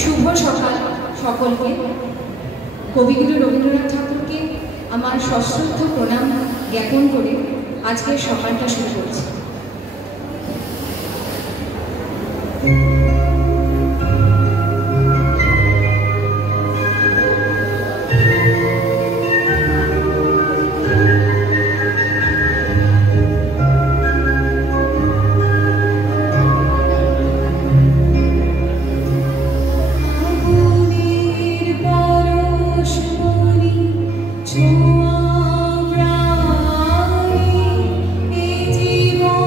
শুভ সকাল সকলকে। কবিগুরু রবীন্দ্রনাথ ঠাকুরকে আমার সশ্রদ্ধ প্রণাম জ্ঞাপন করে আজকের সকালটা শুরু করছি। ছোঁয়া প্রাণে এ জীবন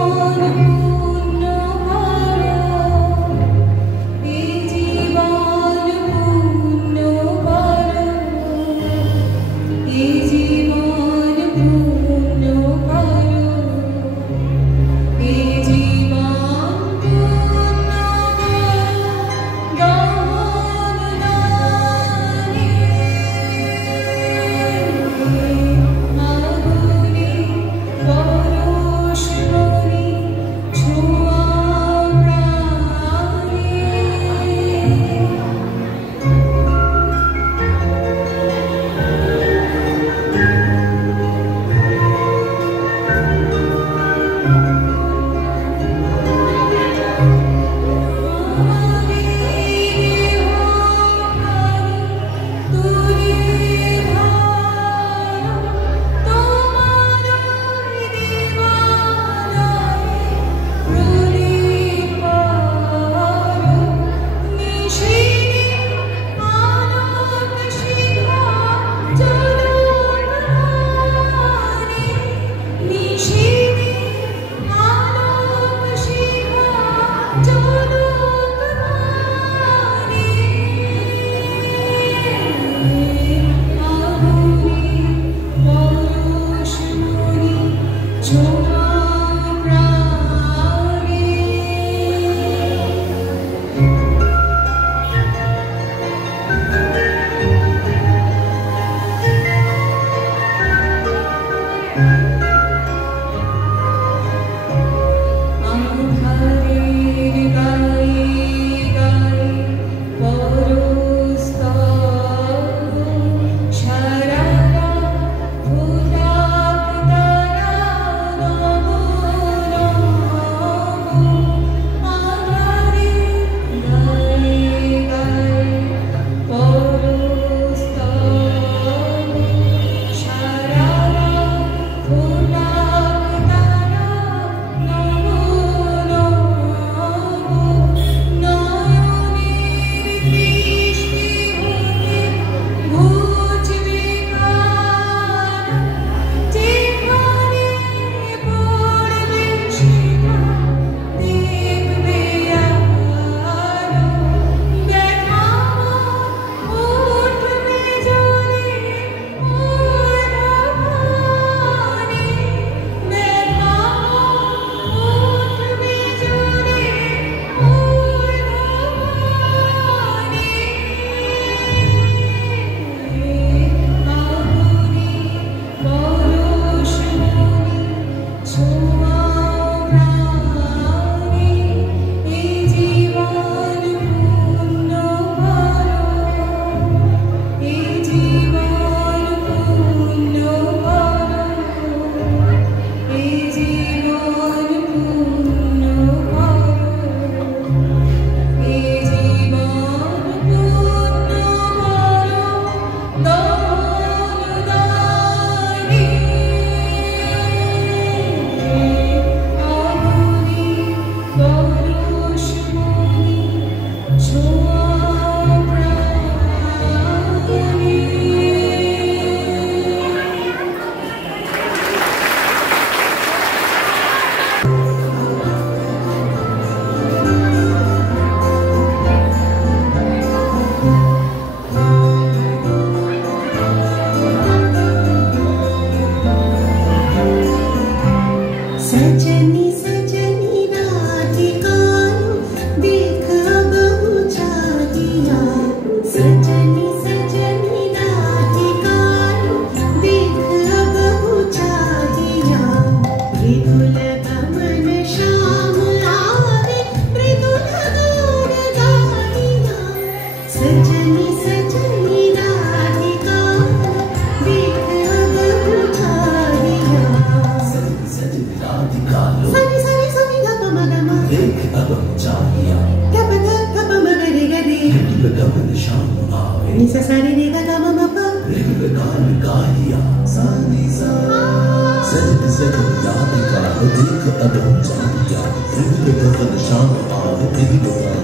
बहु चांदिया जिंदगी गगन शाम आव दिल बता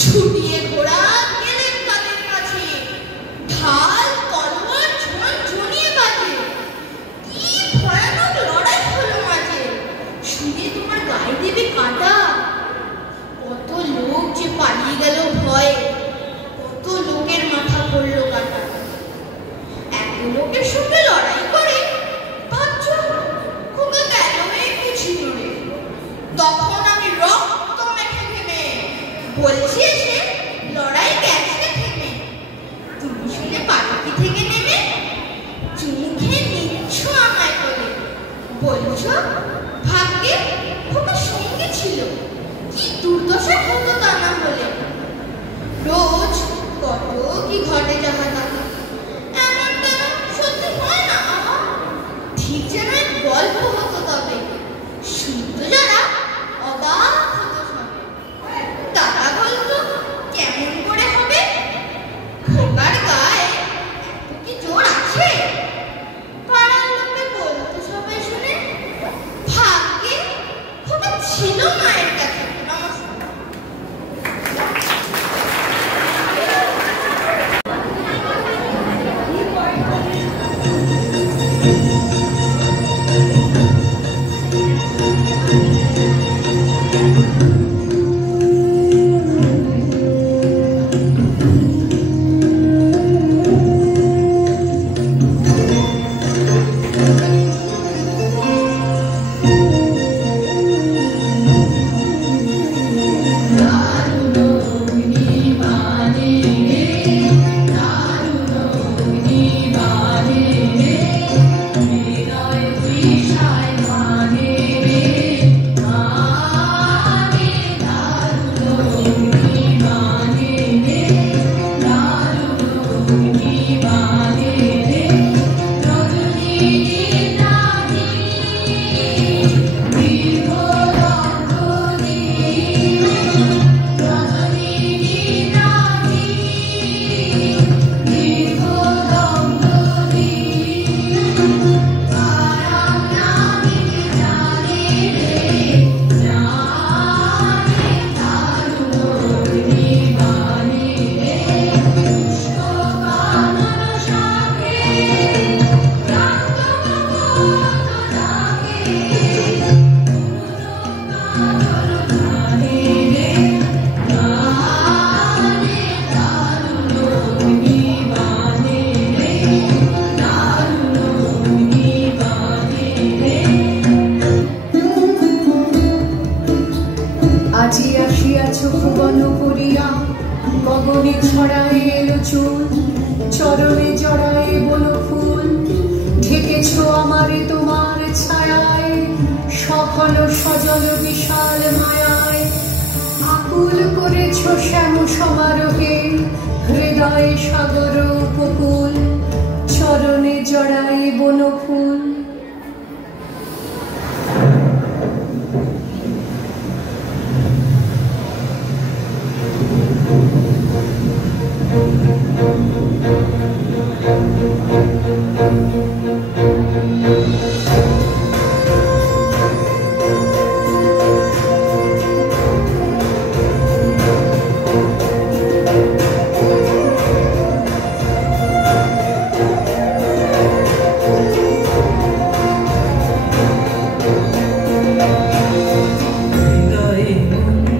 ছুটিয়ে ঘোড়া গেলেন তাদের কাছে, ঢাল তলোয়ার ঝনঝনিয়ে বাজে। কি ভয়ানক লড়াই হলো মাঝে, শুনে তোমার গায়ে দেবে কাঁটা। কত লোক যে পালিয়ে গেল ভয়ে, কত লোকের মাথা পড়লো কাটা। এত লোকের সঙ্গে লড়াই করে ভাবছো খোকা গেল একটু ছিনরে। তখন আমি রক্ত মেখে ঘেমে বলছি এসে লড়াই গেছে থেমে। তুমি শুনে পালকি থেকে নেমে চুমু খেয়ে নিচ্ছ আমায় বলে, বলছো ভাগ্যে খোকা সঙ্গে ছিল, কি দুর্দশা হতো তা না হলে। রোজ কত কি ঘটে যাহা তাহা, এমন তেমন সত্যি হয় না আহা। ঠিক যেন এক গল্প হতো তবে, শুনতো যারা অবাক হতো সবে। তারা বলতো কেমন করে হবে, খোকার গায়ে এত কি জোর আছে। পাড়ার লোকে বলতো সবাই শুনে, ভাগ্যে খোকা ছিল মায়ের কাছে। নমস্কার। আজি আসিয়াছ ভুবন করিয়া, গগনে ছড়ায় এলো চুল, চরণে জড়ায় বন ফুল। ঢেকেছ আমারে তোমার ছায়ায়, সকল সজল বিশাল মায়ায়। আকুল করেছ শ্যাম সমারোহে, হৃদয়ে সাগর উপকূল, চরণে জড়ায় বন ফুল। হৃদয়ে মন্দির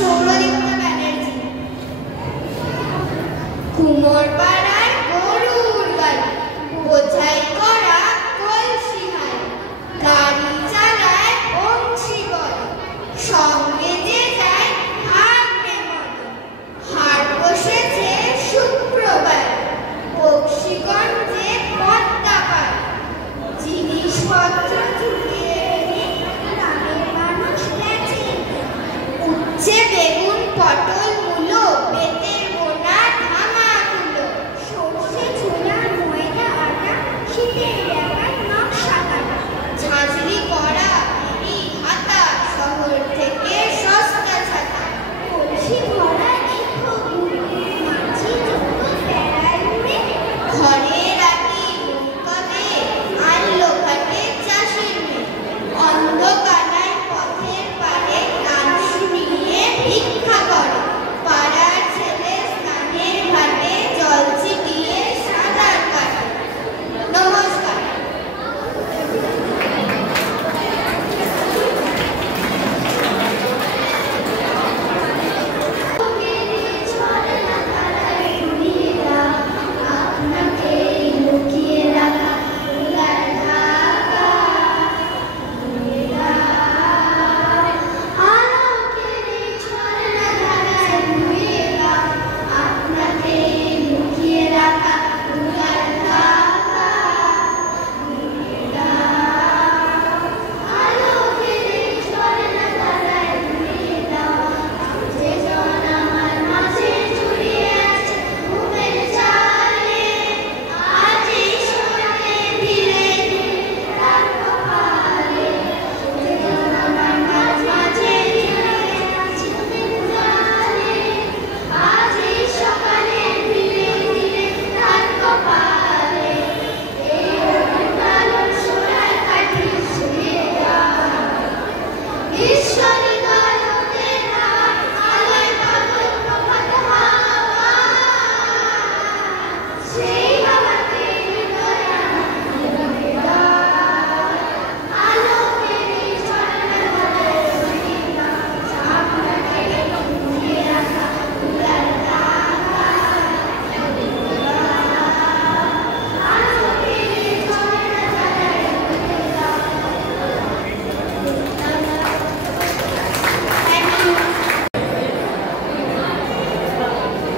সৌরদীপ্তা ব্যানার্জি। কুমোরপাড়ায় গরুর গাড়ি, বোঝাই করা কলসি হাড়ি, গাড়ি চালায় অংশীবল, সঙ্গে যে যায় ভাগ্নে মতো। হাট বসেছে শুক্রবার, বক্সিগঞ্জে পদ্মাপাড়, জিনিসপত্র ঝুলিয়ে এনে গ্রামের মানুষ গেছে। উচ্ছে বেগুন পটল মূলো, বেতের বোনা ধামাগুলো, সর্ষে ছোলা ময়দা আটা, শীতের ব্যাপার নকশা কাটা, ঝাঁঝরি করা বিড়ি হাতা, শহর থেকে সস্তা ছাতা, কলসি ভরা এঁঠো গুড়, মাছি যত বেড়ায় উড়ে, ঘরে রাখি নৌকাতে আনলো ঘাটে চাষের মেয়ে, অন্ধকারায় পথের পারে গান শুনিয়ে ভিক্ষা করে, পাড়ার ছেলে স্নানের ঘাটে জল ছিটিয়ে সাঁতার কাটে। নমস্কার। আপনাকে লুকিয়ে রাখা আলোকের ঝর্ণা ধারায় ডুবিয়ে দাও, আপনাকে লুকিয়ে রাখা উড়ার ঢাকা। আলোকের ঝর্ণা ধারায় ডুবিয়ে দাও, যে জন আমার মাঝে জড়িয়ে আছে ঘুমের জালে, আজ এই সকালে ধীরে ধীরে তার কপালে, যে জন আমার মাঝে জড়িয়ে আছে ঘুমের জালে, আজ এই সকালে ধীরে ধীরে তার কপালে। এই অন্ধকার সোনার কাঠি ছুঁয়ে দাও, ঈশ্বরীদয় হতে দাও, আলোয় পাগল প্রভাত হাওয়া, সেই হাওয়াতে হৃদয় ডুবিয়ে দাও, আলোকের ঝর্ণা ধারায় ডুবিয়ে দাও, আপনাকে লুকিয়ে রাখা উড়ার ঢাকা। আলোকের ঝর্ণা ধারায় ডুবিয়ে দাও। Thank you.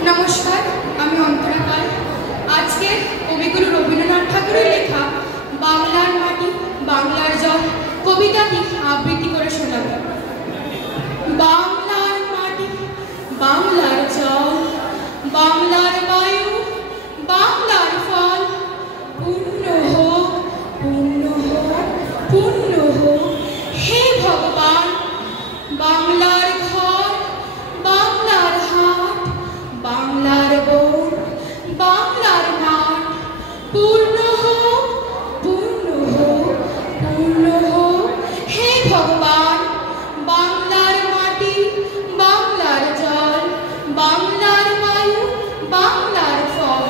নমস্কার, আমি অন্তরা পাল। আজকে কবিগুরু রবীন্দ্রনাথ ঠাকুরের লেখা বাংলার মাটি বাংলার জল কবিতাটি আবৃত্তি করে শোনাব। বাংলার মাটি বাংলার জল, বাংলার বায়ু বাংলার ফল, পূর্ণ হোক পূর্ণ হোক পূর্ণ হোক হে ভগবান। বাংলার ঘর বাংলার হাট, বাংলার বন বাংলার মাঠ, পূর্ণ হোক পূর্ণ হোক পূর্ণ হোক হে ভগবান। বাংলার মাটি বাংলার জল, বাংলার বায়ু বাংলার ফল,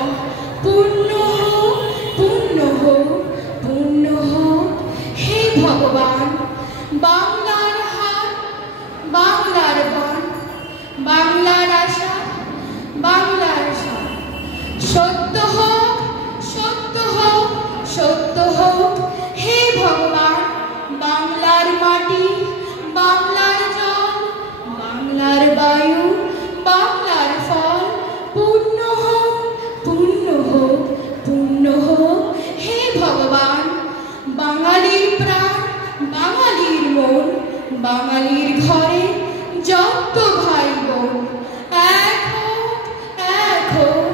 পূর্ণ হোক পূর্ণ হোক পূর্ণ হোক হে ভগবান। বাংলার হাট বাংলার বন, বাংলার আশা বাংলার সাথ, সত্য হোক সত্য হোক সত্য হোক হে ভগবান। বাংলার মাটি বাংলার জল, বাংলার বায়ু বাংলার ফল, পূর্ণ হোক পূর্ণ হোক পূর্ণ হোক হে ভগবান। বাঙালির প্রাণ বাঙালির মন, বাঙালির ঘরে যত ভাই বোন, এক হোক এক হোক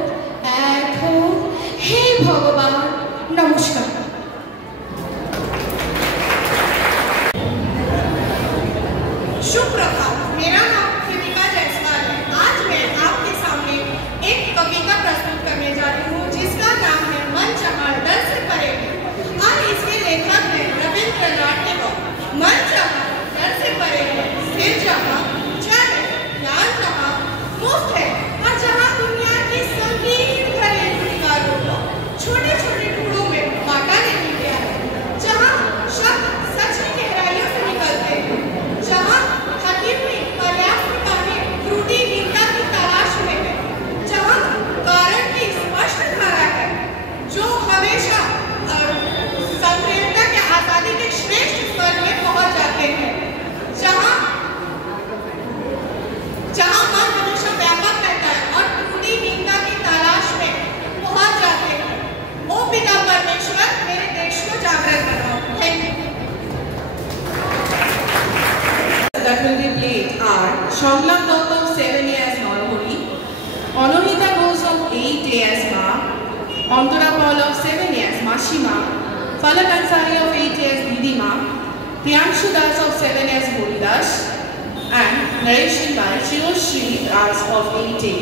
এক হোক হে ভগবান। নমস্কার। सुप्रभात, मेरा नाम कृतिका जायसवाल है। आज मैं आपके सामने एक कविता प्रस्तुत करने जा रही हूँ जिसका नाम है मन चाहा डर से परे। और इसके लेखक हैं रविंद्रनाथ टैगोर। मन चाहा डर से परे है, सिर जहाँ चाहे ज्ञान जहाँ मुफ्त है, और जहाँ दुनिया की संगीन घरेलू दीवारों को छोटे छोटे टुकड़ों में बांटा नहीं गया है, जहाँ शब्द सच की गहराइयों से निकलते हैं, जहाँ हकीम में पर्याप्त कहानी Shomnath Dutt of 7 as Narahari, Anahita Ghosh of 8 as Ma, Antara Paul of 7 as Mashima, Falak Ansari of 8 as Didima, Priyanshu Das of 7 as Horidas, and narration by Shiroshri Das of 8A.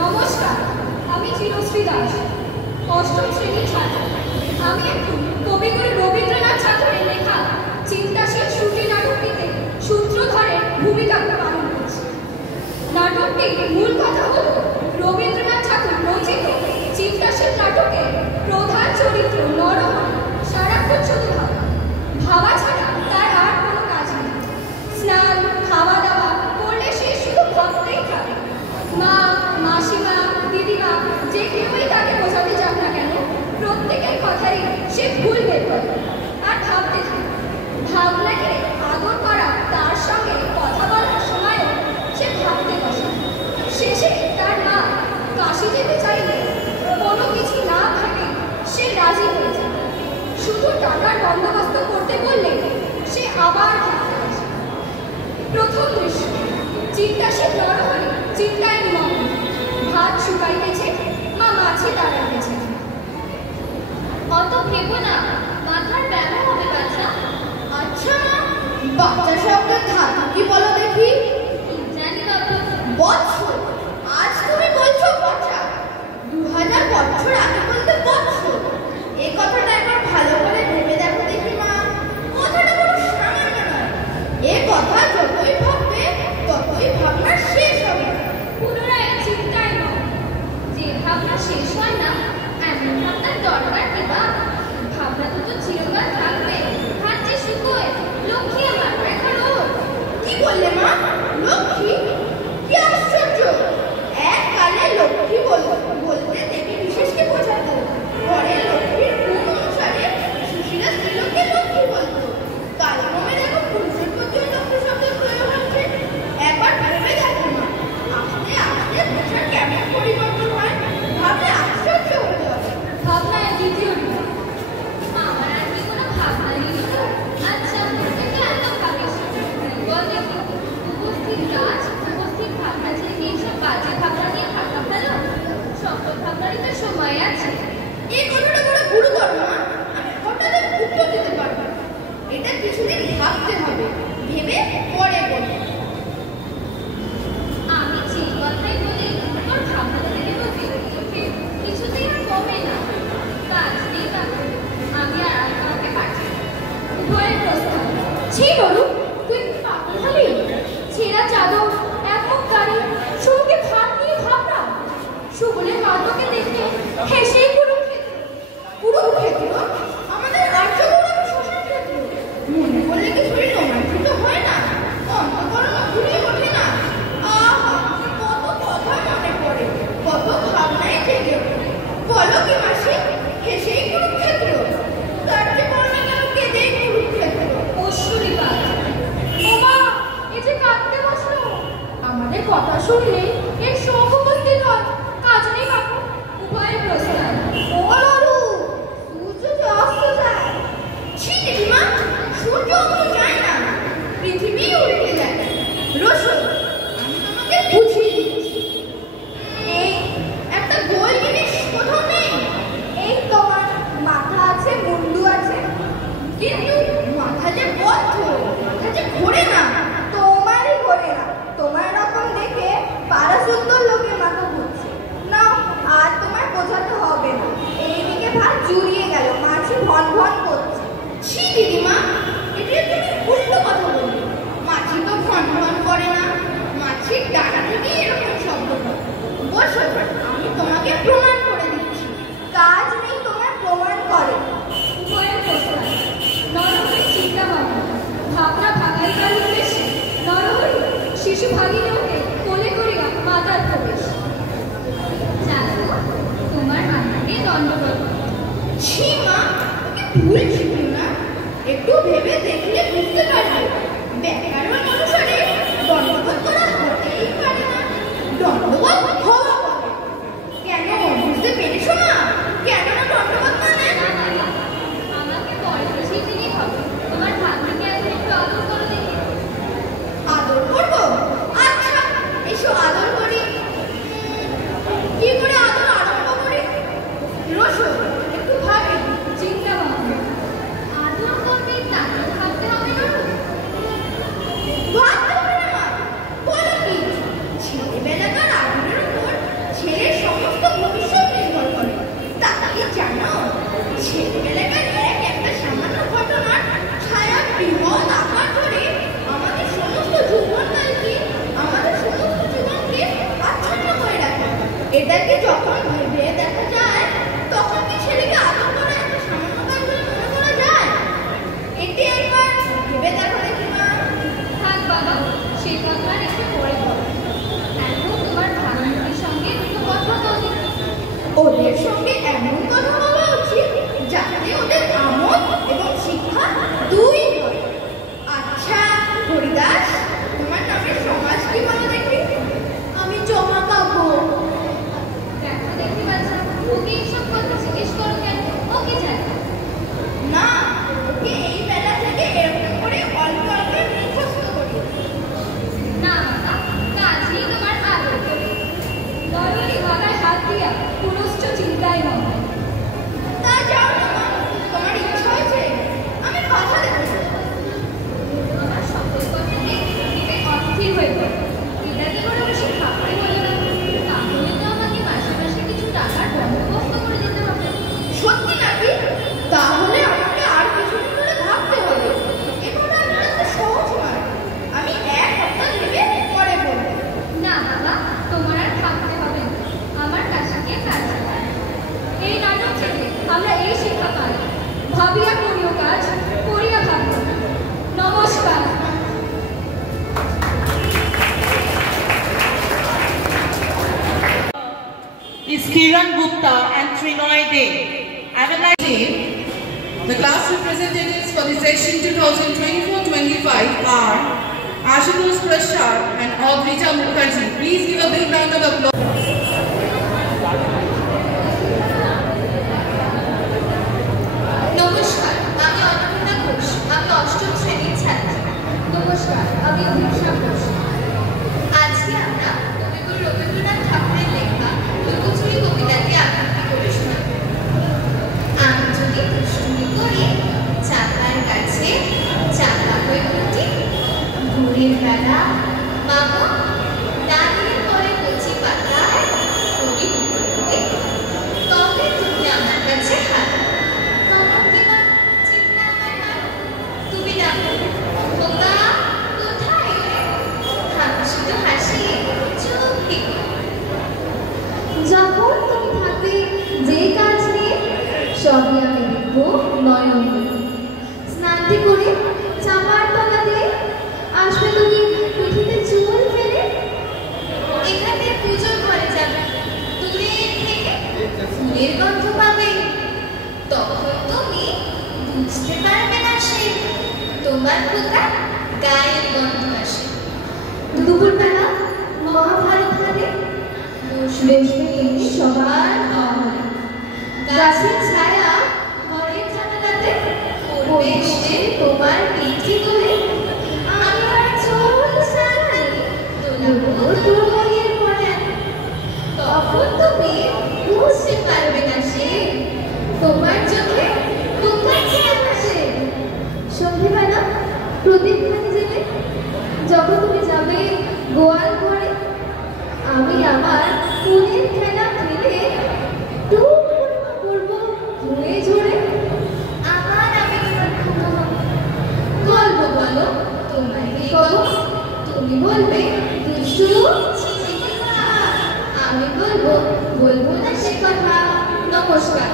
নমস্কার, আমি চিরশ্রী দাস, অষ্টম শ্রেণীর ছাত্র। আমি এখন কবিগুরু রবীন্দ্রনাথ ঠাকুরের লেখা চিন্তাশীল শ্রুতি নাটকটিতে সূত্রধরের ভূমিকা পালন করছি। নাটকটির মূল কথা হল রবীন্দ্রনাথ ঠাকুর রচিত চিন্তাশীল নাটকে প্রধান চরিত্র নরহরি সারাক্ষণ শুধু ভাবা, ভাবা ছাড়া তার আর কোনো কাজ নেই। স্নান, খাওয়া দাওয়া করলে সে শুধু ভাবতেই থাকে। মা, মাসিমা, দিদিমা যে কেউই তাকে বোঝাতে যাক না কেন, প্রত্যেকের কথাই সে ভুল বের করে আর ভাবতে থাকে। ভাবনাকে আদর করা তার সঙ্গে কথা বলার সময়ও সে ভাবতে বসে। শেষে তার মা কাশি যেতে চাইলে কোনো কিছু না থাকে সে রাজি হয়ে যায়। শুধু টাকার বন্দোবস্ত করতে বললে সে আবার ভাবতে বসে। প্রথম দৃশ্য, চিন্তাশীল নরহরি চিন্তায় নিমগ্ন। ভাত শুকাইতেছে, মা মাছে দাঁড়াইতেছে। অত ভেবো না, মাথার ব্যায়াম হবে বাচ্চা। আচ্ছা মা, বাচ্চা শব্দের ধাতু কি বলো দেখি? জানি বাবা। বৎসর। আজ তুমি বলছো বাচ্চা, 2000 বছর আগে বলতে বৎসর। এই কথাটা একবার ভালো করে ভেবে দেখো দেখি মা, কথাটা কোনো সামান্য নয়। এ কথা যতই ভাববে ততই ভাবনা শেষ হবে। পুনরায় চিন্তায় নয়। যে ভাবনা শেষ হয় না এমন ভাবনার দরকার কি বা? ভাবনা তো চিরকাল থাকবে। হাত যে শুকোয়, লক্ষ্মী আমার এখন ওর। কি বললে মা? লক্ষ্মী? কি আশ্চর্য! এককালে লক্ষ্মী বলতে দেবী বিশেষকে বোঝাতো। ঘরে লক্ষ্মীর গুণ অনুসারে সুশীলা স্ত্রীলোককে লক্ষ্মী বলতো। কালক্রমে দেখো পুরুষের প্রতিও লক্ষ্মী শব্দের প্রয়োগ হচ্ছে। একবার ভেবে দেখো না, আস্তে আস্তে ভাষার কেমন পরিবর্তন হয়, ভাবলে আশ্চর্য হয়ে যাবে। ভাবনায় দ্বিতীয় রূপ। আমার আর কি কোনো ভাবনা নেই? আচ্ছা, তুই এত ভাবিস বল দেখি, উপস্থিত কাজ, উপস্থিত ভাবনা ছেড়ে কি এইসব বাজে ভাবনা নিয়ে থাকা ভালো? সকল ভাবনারই তো সময় আছে। এই কথাটা বড় গুরুতর না, আমি হঠাৎ উত্তর দিতে পারবো না। এটা কিছুদিন ভাবতে হবে, ভেবে পরে বলবো। আমি যে কথাই বলি তোর ভাবনা থেকে তো কিছুতেই আর কমে না। কাজ নেই বাবু, আমি আর আমাকে পাঠাই। উভয়ের প্রস্তাব। ছি বলু, তুই পাগল হলি? ছেঁড়া চাদর, একক গাড়ি, সঙ্গে ভাত নিয়ে ভাবনা। সুবলের মাতকে দেখে হেসেই কুরুক্ষেত্র। কুরুক্ষেত্র? আমাদের আর্যগৌরব শ্মশান ক্ষেত্র। মনে করলে কি শরীর রোমাঞ্চিত হয় না? অন্তঃকরণ ঘুরিয়ে ওঠে না? আহা, কত কথা মনে পড়ে, কত ভাবনায় জেগে ওঠে। বলো কি মাসি, হেসেই কুরুক্ষেত্র? তার যে বর্ণনা কেন কেঁদেই কুরুক্ষেত্র? অশ্রুনিপাত। ওমা, এ যে কাঁদতে বসলো। আমাদের কথা শুনলে এর শোক উপস্থিত হয়। কাজ নেই বাপু। উভয়ের প্রস্তাব। ও লরু, সূর্য যে অস্ত যায়। ছি দিদিমা, সূর্য অস্ত যায় না, পৃথিবী উল্টে যায়। রসুন, আমি তোমাকে বুঝিয়ে দিচ্ছি। এই একটা গোল জিনিস কোথাও নেই। এই তোমার মাথা আছে, মুন্ডু আছে, কিন্তু মাথা যে বদ্ধ, মাথা যে ঘোরে না। তোমারই ঘোরে না, তোমার রকম দেখে পারাসুন্দর লোকের মাথা ঘুরছে। না, আর তোমার বোঝাতে হবে না। এইদিকে ভাত জুড়িয়ে গেল, মাছি ভন ভন করছে। ছি দিদিমা, এটা তুমি উল্টো কথা বললে। মাছি তো ভন ভন করে না, মাছির ডানা থেকে এরকম শব্দ হয়। বসো, আমি তোমাকে প্রমাণ করে দিচ্ছি। কাজ নেই তোমার প্রমাণ করে। উভয়ের প্রস্তাব। নরহরি চিন্তা ভাবনা। ভাবনা ভাঙাইবার উদ্দেশ্যে নরহরি শিশু ভাগিনীকে কোলে করিয়া মাতার প্রবেশ। জানো, তোমার মাথাকে দণ্ডবত। ছি মা, ওকে ভুল ছিল না। একটু ভেবে দেখলে বুঝতে পারবে। ব্যাকরণ অনুসারে দণ্ডবত করা হতেই পারে না। দণ্ডবত হওয়া বলে। কেন বুঝতে পেরেছো না? কেন না দণ্ডবত মানে? Day. I would like to the class representatives for the session 2024-25 are Ashutosh Prasad and Adrija Mukherjee. Please give a big round of applause. নমস্কার, আমি অনন্যা ঘোষ। আমি অষ্টম শ্রেণীর ছাত্রী। নমস্কার, আমি অভিষা ঘোষ। আজকে আমরা কবিগুরু রবীন্দ্রনাথ ঠাকুরের লেখা লুকোচুরি কবিতাটি আবৃত্তি করে শোনাব। আমি যদি দুষ্টুমি করি চাকার কাছে চাকা হয়ে উঠি, ভোরের বেলা মাগো দাঁড়িয়ে পড়ে কচি পাতায় কবি বলবে, তবে তুমি আমার কাছে হাত তখন কি মা চিন্তা আমার মা তুমি ডাকো, খোকা কোথায় রে? আমি শুধু হাসি চুপ দিই। যখন তুমি থাকবে যে কাজ নিয়ে সবই আমি দেখবো নয়ন দিয়ে। স্নানটি করে চাপার তলা দিয়ে আসবে তুমি পিঠিতে চুল ফেলে। এখানে পুজো করে যাবে, দূরের থেকে ফুলের গন্ধ পাবে, তখন তুমি বুঝতে পারবে না সে তোমার খোকা গায়ের গন্ধ আসে। দুপুরবেলা মহাভারত হাতে বসবে এমনি সবার আহ্বানে। গাছের ছায়া ঘরের জানালাতে পড়বে এসে তোমার পিঠে তুলে। আমি আর চোখ সারাই তোলাবো তোর বইয়ের পড়ান। তখন তুমি বুঝতে পারবে না সে তোমার চোখে খোকার চেয়ে আসে। সন্ধ্যেবেলা প্রদীপ খানি জেলে যখন তুমি যাবে গোয়াল ঘরে, আমি আমার ফুলের খেলা খেলে টুক করবো ধুয়ে ঝরে। আবার আমি তোমার খোকা হব। গল্প বলো, তোমায় কি গল্প? তুমি বলবে দুষ্টু চিচিকা, আমি বলবো না সে কথা। নমস্কার।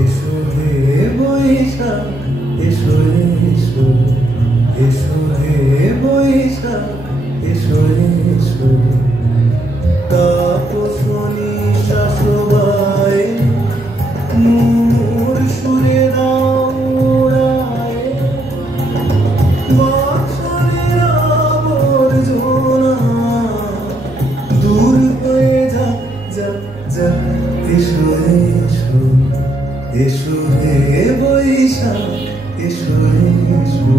এসো হে বৈশাখ, এসো এসো, এসো হে বৈশাখ, এসো এসো। তাপসনী শাসবায় নূর সুরে রায়, বৎসরের আবর্জনা দূর হয়ে যাক যাক যাক। এসো এসো, এসো হে বৈশাখ, এসো এসো।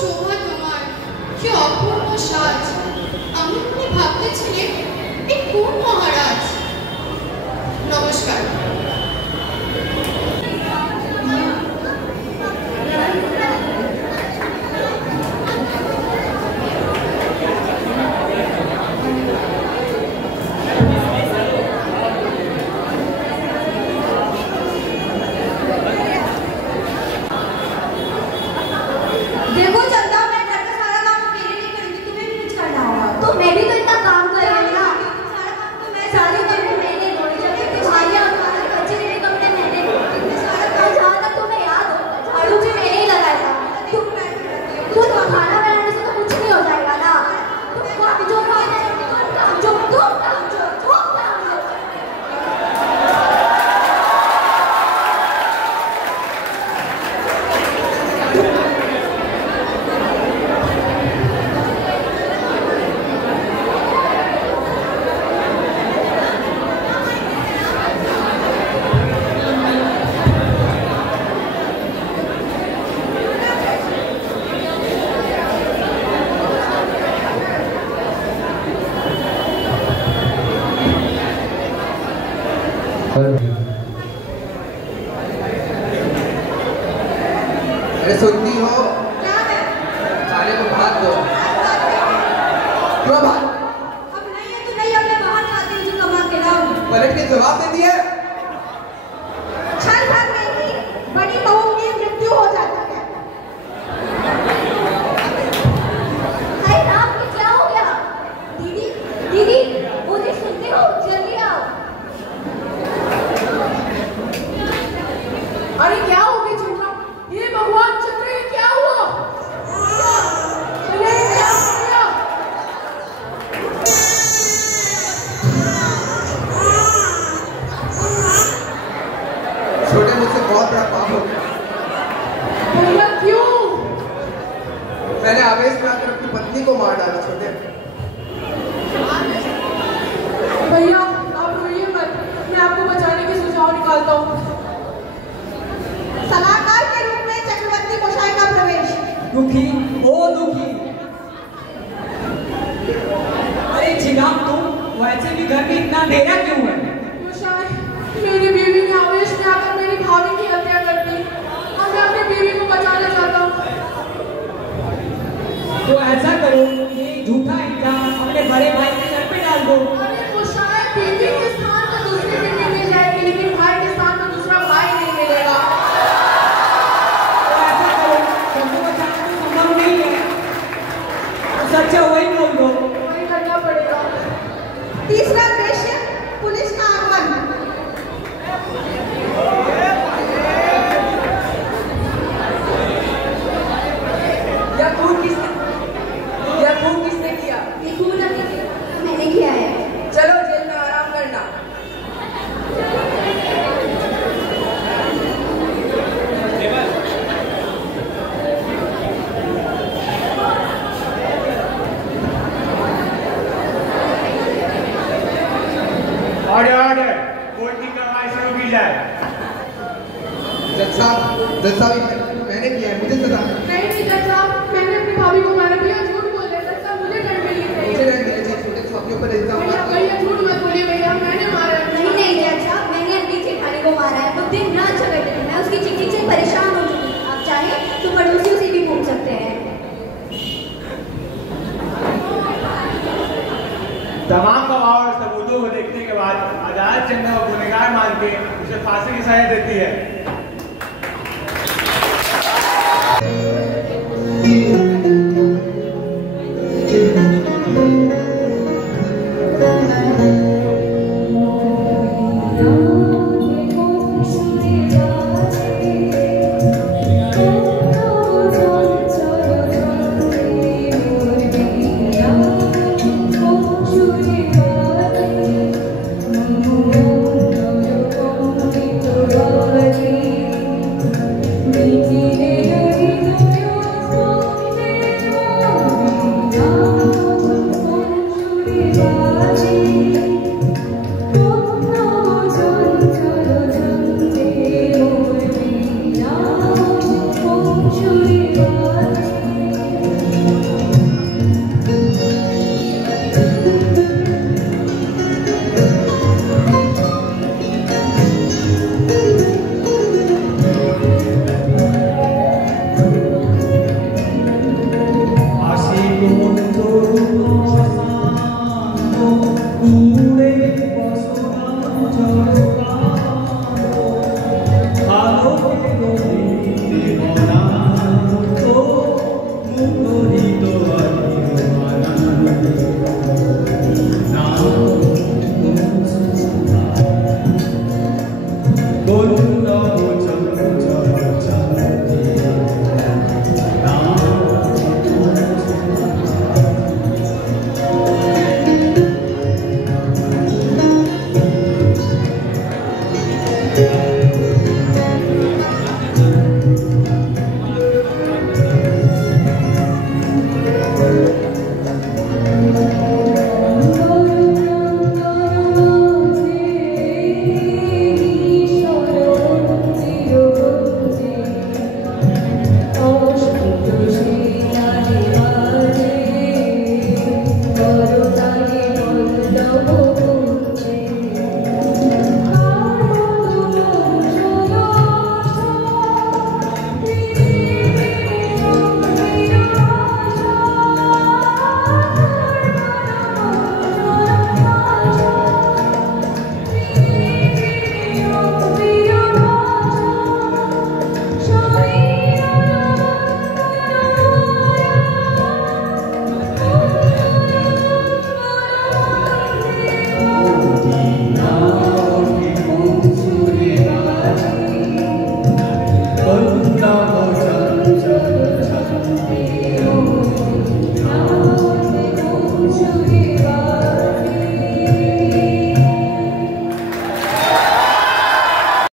শোভা তোমার, কি অপূর্ব সাজ। আমি মনে ভাবতেছিলেন এ কোন মহারাজ। নমস্কার। देखो चंदा, मैं घर का सारा काम अकेले नहीं करूंगी, तुम्हें भी कुछ करना होगा। तो मैं भी तो इतना काम कर रही हूँ ना। सारा काम तो मैं सारे कपड़े मैंने धोए, जब इतनी भाइयाँ और खाना बच्चे के कपड़े मैंने धोए, इतने सारा काम जहाँ तक तुम्हें याद हो झाड़ू भी मैंने ही लगाया था। तुम खाना बनाने से तो कुछ नहीं हो जाएगा ना। तुम काम जो अरे सुनती हो? क्या है? साले को भाग दो। क्यों भाग? अब नहीं है तो नहीं, अब मैं बाहर जाती हूँ जो कमा के लाऊं। पलट के जवाब दे दिए। छल भाग गई थी, बड़ी बहू की मृत्यु हो जाती है। हाय राम, ये क्या हो गया? दीदी, दीदी, मुझे सुनते हो? जल्दी आओ। अरे क्या हो गया चंद्रा? ये भगवान चंद्र, ये क्या हुआ? अरे क्या हो गया? छोटे मुझसे बहुत बड़ा पाप हो गया। भैया क्यों? मैंने आवेश में आकर अपनी पत्नी को मार डाला। छोटे भैया आप रोइए मत, मैं आपको बचाने के सुझाव निकालता हूँ। सलाहकार के रूप में चक्रवर्ती गोसाई का प्रवेश। दुखी ओ दुखी। अरे चिराग, तुम वैसे भी घर में इतना अंधेरा क्यों है? गोसाई, मेरी बीवी ने आवेश में आकर मेरी भाभी की हत्या कर दी और मैं अपनी बीवी को बचाना चाहता हूँ। तो ऐसा करो, ये झूठा इल्जाम अपने बड़े भाई के सर पे डाल दो। अरे गोसाई, बीवी के स्थान पर दूसरी बीवी मिल जाएगी, लेकिन भाई के स्थान पर दूसरा भाई नहीं मिलेगा। तो ऐसा करो, सबको बचाना तो संभव नहीं है, तो सच है वही बोल दो। वही करना पड़ेगा। तीसरा दृश्य, पुलिस का आगमन। यह खून किसने किया? ये खून मैंने किया है। चलो जेल में आराम करना। ऑर्डर, कोर्ट की कार्रवाई शुरू की जाए। जज साहब, मैंने किया है, मुझे सजा। नहीं जज साहब, मैंने अपनी भाभी को मारा। भैया झूठ बोल रहे हैं, सब मुझे दंड मिली मुझे चाहिए। रहने दीजिए, छोटे तुम अपने ऊपर इल्जाम मत भैया लगाओ। भैया झूठ मत बोलिए भैया, मैंने मारा है। नहीं नहीं जज साहब, मैंने अपनी जेठानी को मारा है। वो दिन रात झगड़ते थे, मैं उसकी चिट्ठी से परेशान हो चुकी हूँ। आप चाहें तो पड़ोसियों से भी पूछ सकते हैं। तमाम गवाह और सबूतों को देखने के बाद अदालत चंदा को गुनहगार मान के उसे फांसी की सजा देती है। Thank you.